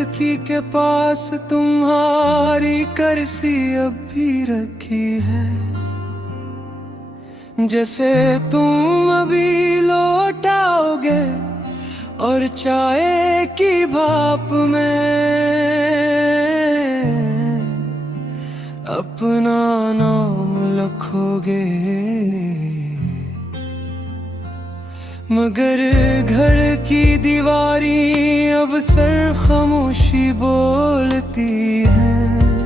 खिड़की के पास तुम्हारी कुर्सी अब भी रखी है, जैसे तुम अभी लौट आओगे और चाय की भाप में अपना नाम लिखोगे। मगर घर की दीवारें अब सर खामोशी बोलती हैं,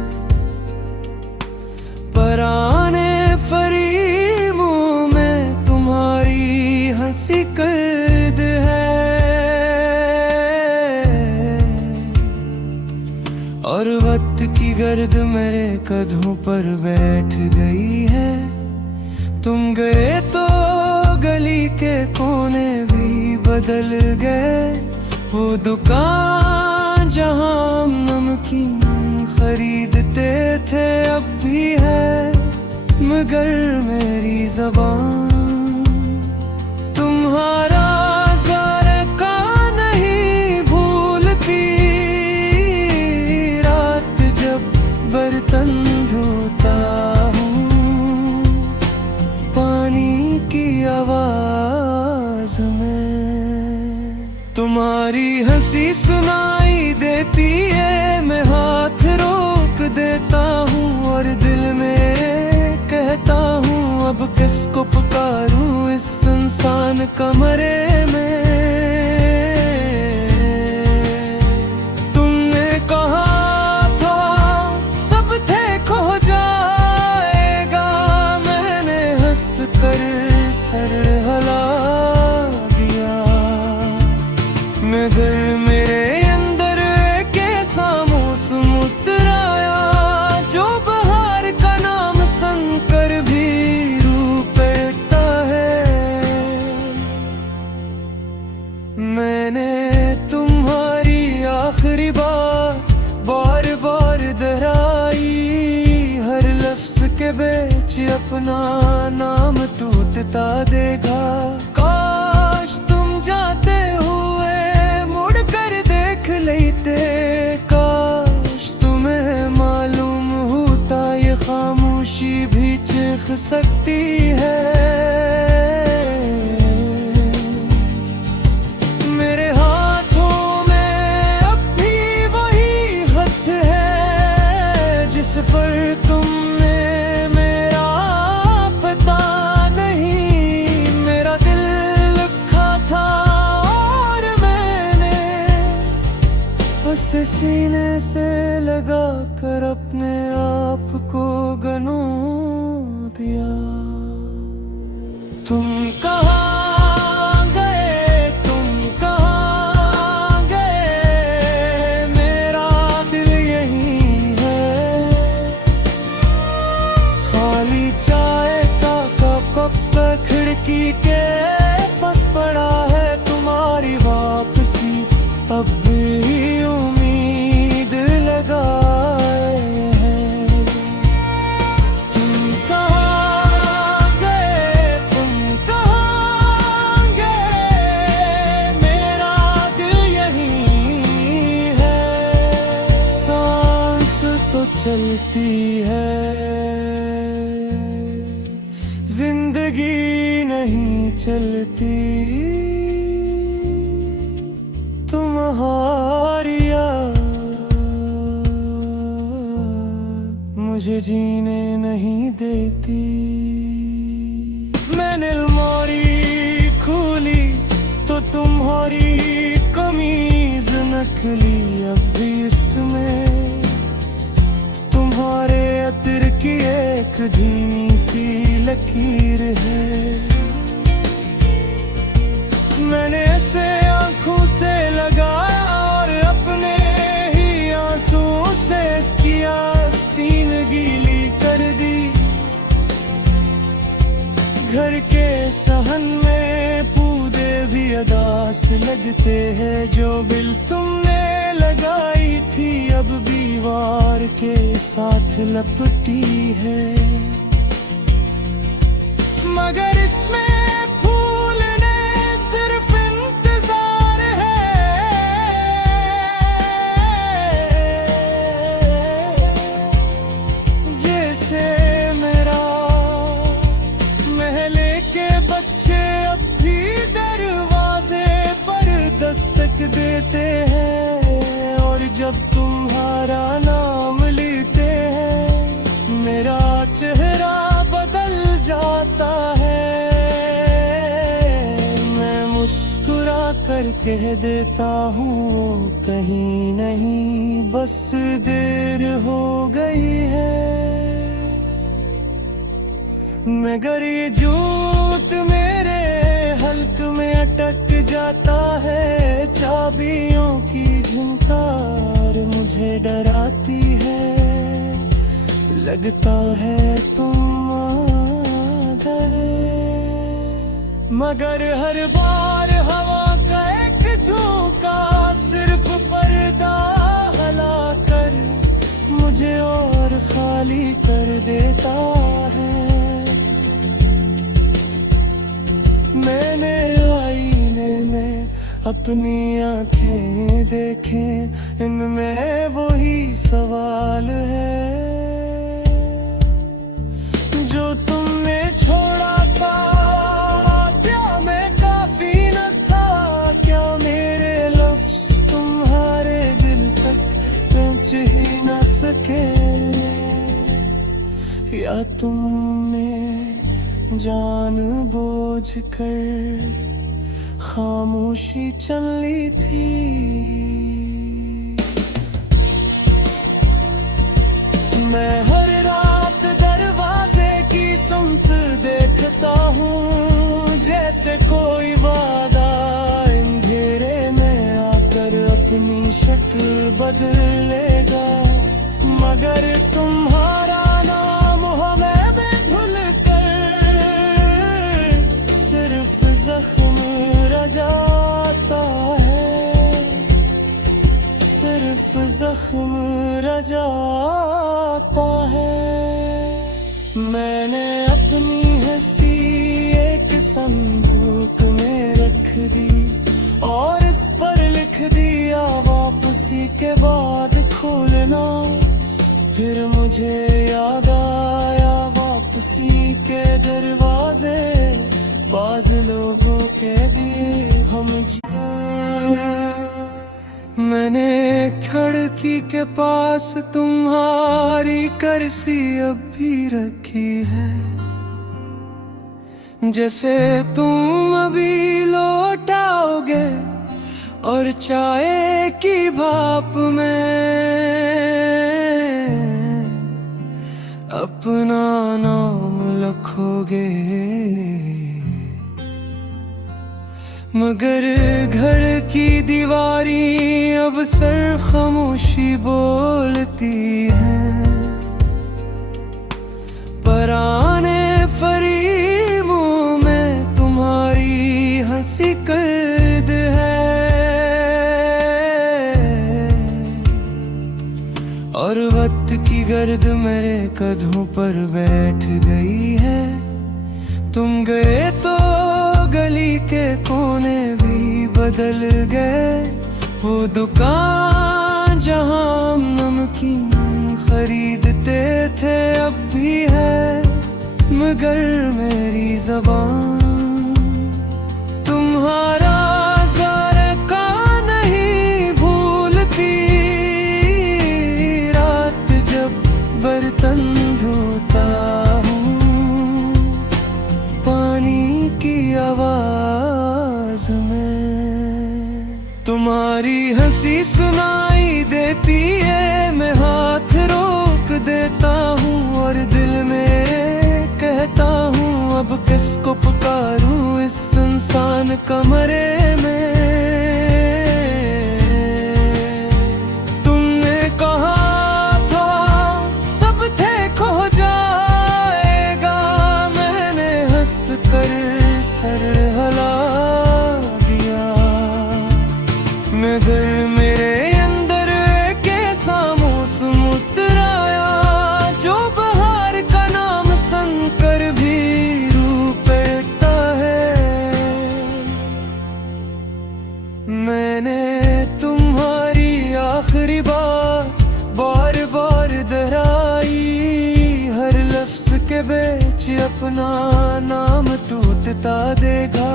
पराने फरीमों में तुम्हारी हंसी कैद है। और वक्त की गर्द मेरे कदमों पर बैठ गई है, तुम गए तो गली के कोने भी बदल गए। वो दुकान जहां हम नमकीन खरीदते थे अब भी है, मगर मेरी ज़बान तुम्हारा ज़ायका नहीं भूलती। रात जब बर्तन धोता हूँ पानी की आवाज़ में तुम्हारी हंसी सुनाई देती है। मैं हाथ रोक देता हूँ और दिल में कहता हूँ अब किसको पुकारूं इस सुनसान कमरे में। तुमने कहा था सब थे खो जाएगा, मैंने हंस कर सर हिला दिया, मगर मेरे अंदर एक ऐसा मौसम उतर आया जो बहार का नाम सुनकर भी रूप बैठता है। मैंने तुम्हारी आखिरी बात बार बार दोहराई, हर लफ्ज के बीच अपना नाम टूटता देखा। काश तुम जाते हुए मुड़ कर देख लेते, काश तुम्हें मालूम होता ये खामोशी भी चीख सकती है। मेरे हाथों में अब भी वही खत है जिस पर तुमने मेरा पता नहीं मेरा दिल लिखा था, और मैंने उसे सीने से लगा कर अपने आप को गनू दिया। तुम कहाँ गए, तुम कहाँ गए, मेरा दिल यहीं है। खाली चाय का कप खिड़की के पास पड़ा है, तुम्हारी वापसी अब भी उम्मीद लगाए है। तुम कहाँ गए, तुम कहाँ गए, मेरा दिल यहीं है। सांस तो चलती है, जिंदगी नहीं चलती। तुम्हारी याद मुझे जीने नहीं देती। मैंने अलमारी खोली तो तुम्हारी कमीज नकली अब भी इसमें तुम्हारे अतर की एक धीमी सी लकीर है। मैंने ऐसे आंखों से लगाया और अपने ही आंसुओं से इसकी आस्तीन गीली कर दी। घर के सहन में पूदे भी अदास लगते हैं, जो बिल तुमने लगाई थी अब भी वार के साथ लपटी है। मगर इसमें फूलने सिर्फ इंतजार है। फेंक देते हैं, और जब तुम्हारा नाम लेते हैं मेरा चेहरा बदल जाता है। मैं मुस्कुरा कर कह देता हूँ वो कहीं नहीं, बस देर हो गई है। मगर ये जूत मेरे हल्क में अटक जाता है, चाबियों की झनकार मुझे डराती है। लगता है तुम आ गए, मगर हर बार हवा का एक झोंका सिर्फ पर्दा हला कर मुझे और खाली कर देता है। मैंने आईने में अपनी आंखें देखें, इनमें वही सवाल है जो तुमने छोड़ा था। क्या मैं काफी न था? क्या मेरे लफ्ज़ तुम्हारे दिल तक पहुंच ही न सके? या तुमने जानबूझ कर खामोशी चल ली थी? मैं हर रात दरवाजे की सुमत देखता हूँ, जैसे कोई वादा अंधेरे में आकर अपनी शक्ल बदलेगा। मगर तुम्हारा नाम हमें जाता है, सिर्फ जख्म रजाता है। मैंने अपनी हंसी एक संदूक में रख दी और इस पर लिख दिया वापसी के बाद खोलना। फिर मुझे याद आया वापसी के दरवाजे बाज लोगों के दिए हम। मैंने खिड़की के पास तुम्हारी कुर्सी अब भी रखी है, जैसे तुम अभी लौट आओगे और चाय की भाप में अपना नाम लिखोगे। मगर घर की दीवारी अब सर खामोशी बोलती है, पराने फरीबों में तुम्हारी हंसी कैद है। और वक्त की गर्द मेरे कदमों पर बैठ गई है। तुम गए तो गली के कोने भी बदल गए, वो दुकान जहां हम नमकीन खरीदते थे अब भी है। मगर मेरी ज़बान तुम्हारा ज़ायका नहीं भूलती। रात जब बर्तन धोता हूँ पानी की आवाज में तुम्हारी हंसी सुनाई देती है। मैं हाथ रोक देता हूँ और दिल में कहता हूँ अब किसको पुकारूं इस सुनसान कमरे में। तुमने कहा था सब थे खो जाएगा, मैंने हंस कर सर हिला दिया। मगर मेरे अंदर के मौसम उतर आया, जो बहार का नाम सुनकर भी रूप बैठता है। मैंने तुम्हारी आखिरी बात बार बार दोहराई, हर लफ्ज के बीच अपना नाम टूटता देखा।